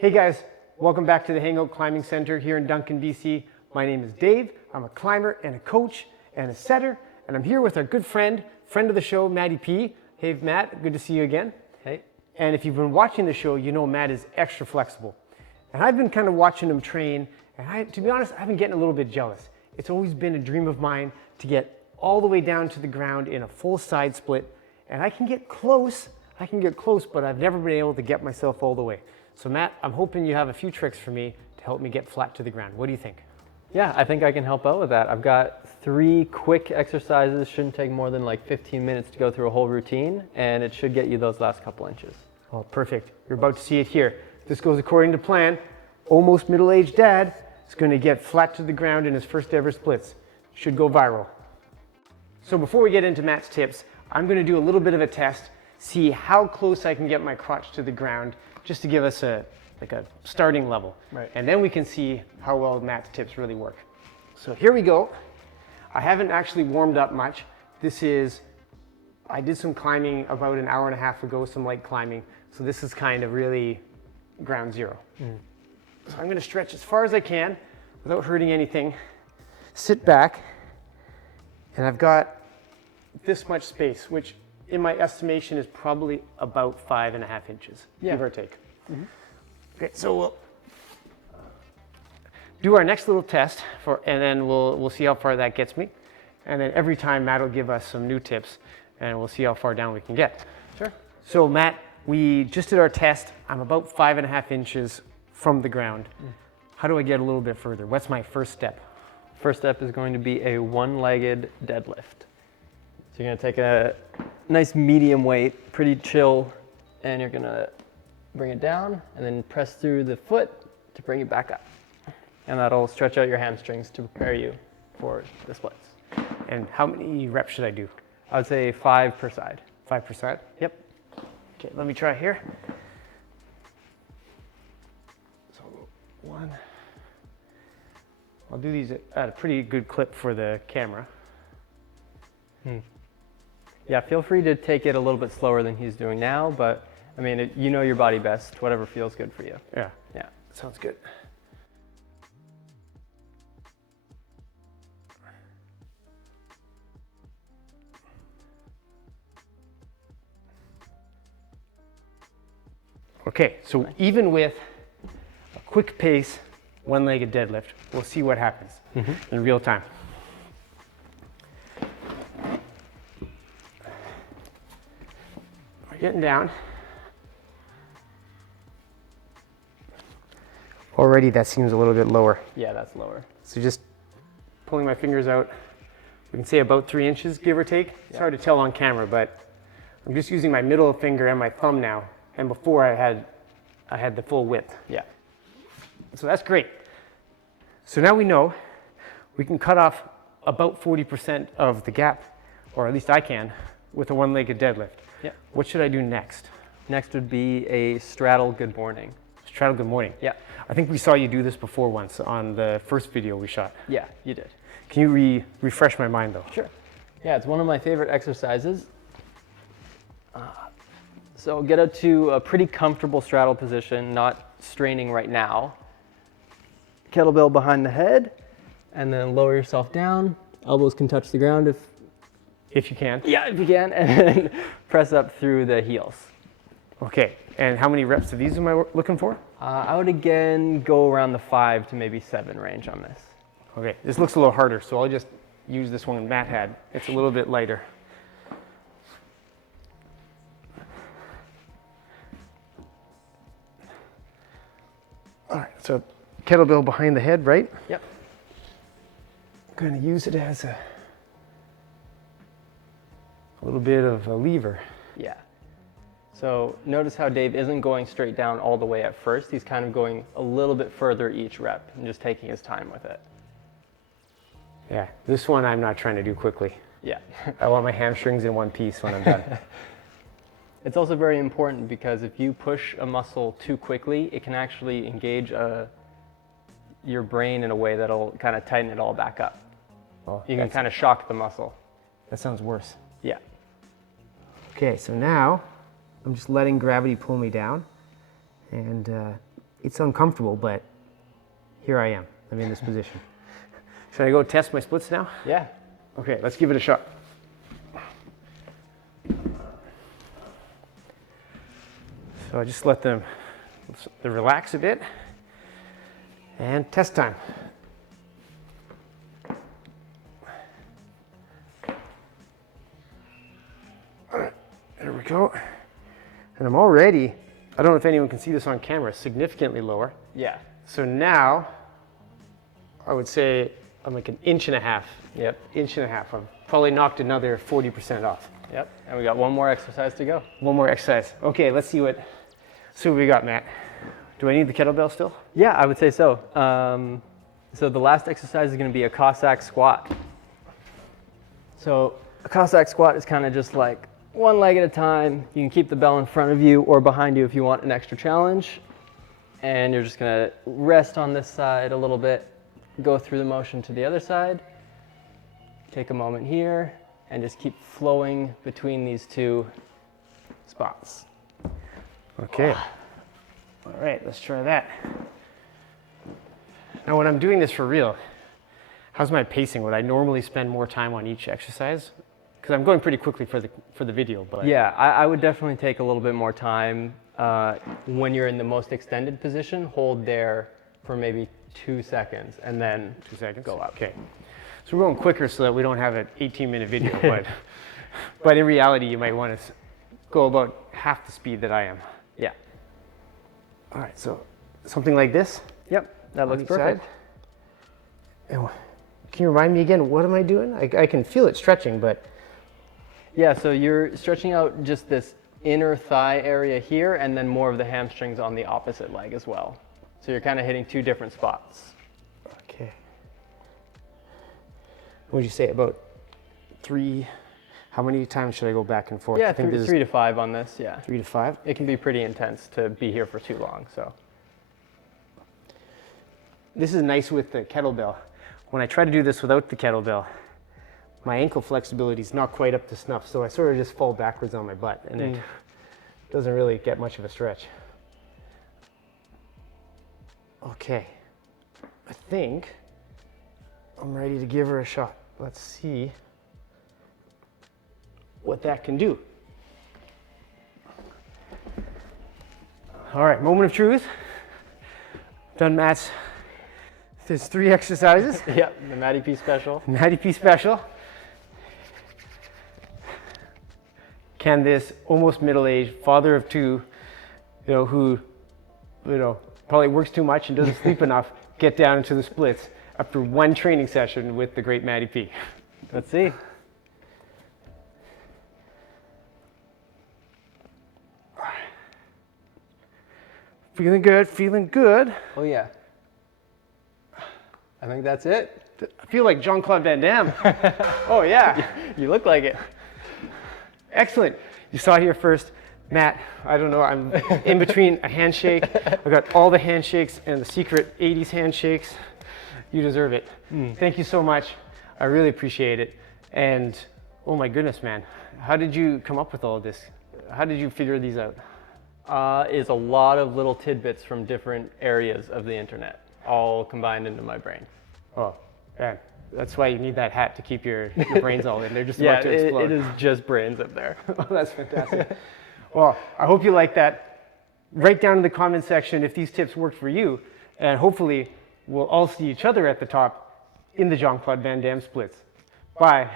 Hey guys, welcome back to the Hangout Climbing Center here in Duncan, BC. My name is Dave. I'm a climber and a coach and a setter, and I'm here with our good friend of the show, Matty P. Hey Matt, good to see you again. Hey. And if you've been watching the show, you know Matt is extra flexible. And I've been kind of watching him train, and to be honest, I've been getting a little bit jealous. It's always been a dream of mine to get all the way down to the ground in a full side split, and I can get close, but I've never been able to get myself all the way. So Matt, I'm hoping you have a few tricks for me to help me get flat to the ground. What do you think? Yeah, I think I can help out with that. I've got 3 quick exercises, shouldn't take more than like 15 minutes to go through a whole routine, and it should get you those last couple inches. Oh, perfect. You're about to see it here. If this goes according to plan, almost middle-aged dad is going to get flat to the ground in his first ever splits. Should go viral. So before we get into Matt's tips, I'm going to do a little bit of a test, see how close I can get my crotch to the ground, just to give us a starting level. Right. And then we can see how well Matt's tips really work. So here we go. I haven't actually warmed up much. I did some climbing about an hour and a half ago, some light climbing. So this is kind of really ground zero. So I'm going to stretch as far as I can without hurting anything. Sit back, and I've got this much space, which in my estimation is probably about 5.5 inches, give or take. Okay, so we'll do our next little test, and then we'll see how far that gets me. And then every time Matt will give us some new tips, and we'll see how far down we can get. Sure. So Matt, we just did our test. I'm about 5.5 inches from the ground. How do I get a little bit further? What's my first step? First step is going to be a one-legged deadlift. So you're going to take a nice medium weight, pretty chill, and you're going to bring it down and then press through the foot to bring it back up. And that'll stretch out your hamstrings to prepare you for the splits. And how many reps should I do? I would say 5 per side. 5 per side? Yep. Okay, let me try here. So 1. I'll do these at a pretty good clip for the camera. Yeah, feel free to take it a little bit slower than he's doing now, but I mean, you know your body best, whatever feels good for you. Yeah. Yeah. Sounds good. Okay, so even with a quick pace, one-legged deadlift, we'll see what happens in real time. We're getting down. Already that seems a little bit lower. Yeah, that's lower. So just pulling my fingers out, we can say about 3 inches, give or take. It's hard to tell on camera, but I'm just using my middle finger and my thumb now. And before I had the full width. Yeah. So that's great. So now we know we can cut off about 40% of the gap, or at least I can, with a one-legged deadlift. Yeah. What should I do next? Next would be a straddle good morning. Straddle good morning. Yeah. I think we saw you do this before once on the first video we shot. Yeah, you did. Can you refresh my mind though? Sure. Yeah, it's one of my favorite exercises. So get up to a pretty comfortable straddle position, not straining right now. Kettlebell behind the head, and then lower yourself down. Elbows can touch the ground if you can. Yeah, if you can, and then press up through the heels. Okay, and how many reps of these am I looking for? I would again go around the 5 to maybe 7 range on this. Okay, this looks a little harder, so I'll just use this one Matt had. It's a little bit lighter. All right, so kettlebell behind the head, right? Yep. I'm going to use it as a little bit of a lever. Yeah. So notice how Dave isn't going straight down all the way at first. He's kind of going a little bit further each rep and just taking his time with it. Yeah, this one I'm not trying to do quickly. Yeah. I want my hamstrings in one piece when I'm done. It's also very important because if you push a muscle too quickly, it can actually engage your brain in a way that'll kind of tighten it all back up. Oh, you can kind of shock the muscle. That sounds worse. Yeah. Okay, so now I'm just letting gravity pull me down, and It's uncomfortable, but here I am. I'm in this position. Should I go test my splits now? Yeah. Okay, let's give it a shot. So I just let them relax a bit. And test time. All right, there we go. And I'm already, I don't know if anyone can see this on camera, significantly lower. Yeah. So now, I would say I'm like an inch and a half. Yep. Inch and a half. I've probably knocked another 40% off. Yep. And we got one more exercise to go. One more exercise. Okay, let's see what we got, Matt. Do I need the kettlebell still? Yeah, I would say so. So the last exercise is going to be a Cossack squat. So a Cossack squat is kind of just like one leg at a time. You can keep the bell in front of you or behind you if you want an extra challenge. And you're just going to rest on this side a little bit, go through the motion to the other side, take a moment here, and just keep flowing between these two spots. Okay. All right, let's try that. Now when I'm doing this for real, how's my pacing? Would I normally spend more time on each exercise? Because I'm going pretty quickly for the video, but yeah, I would definitely take a little bit more time. When you're in the most extended position, hold there for maybe 2 seconds and then 2 seconds. Go up. Okay. So we're going quicker so that we don't have an 18-minute video, but in reality, you might want to go about half the speed that I am. Yeah. All right, so something like this. Yep, that looks perfect. And can you remind me again, what am I doing? I can feel it stretching, but... Yeah, so you're stretching out just this inner thigh area here and then more of the hamstrings on the opposite leg as well. So you're kind of hitting 2 different spots. Okay. What would you say, about 3? How many times should I go back and forth? Yeah, I think 3 to 5 on this, yeah. 3 to 5? It can be pretty intense to be here for too long, so. This is nice with the kettlebell. When I try to do this without the kettlebell, my ankle flexibility is not quite up to snuff, so I sort of just fall backwards on my butt, and it doesn't really get much of a stretch. Okay, I think I'm ready to give her a shot. Let's see what that can do. All right, moment of truth. Done Matt's. There's 3 exercises. Yep, the Matty P Special. Matty P Special. Can this almost middle-aged father of 2, who, probably works too much and doesn't sleep enough, get down into the splits after 1 training session with the great Matty P? Let's see. Feeling good, feeling good. Oh yeah. I think that's it. I feel like Jean-Claude Van Damme. Oh yeah. You look like it. Excellent. You saw it here first. Matt, I don't know, I'm in between a handshake. I got all the handshakes and the secret 80s handshakes. You deserve it. Thank you so much. I really appreciate it. And oh my goodness, man, how did you come up with all of this? How did you figure these out? Is a lot of little tidbits from different areas of the internet, all combined into my brain. Oh, man. That's why you need that hat to keep your brains all in. They're just about to explode. It is just brains up there. Oh, that's fantastic. Well, I hope you like that. Write down in the comment section if these tips worked for you, and hopefully we'll all see each other at the top in the Jean-Claude Van Damme splits. Bye.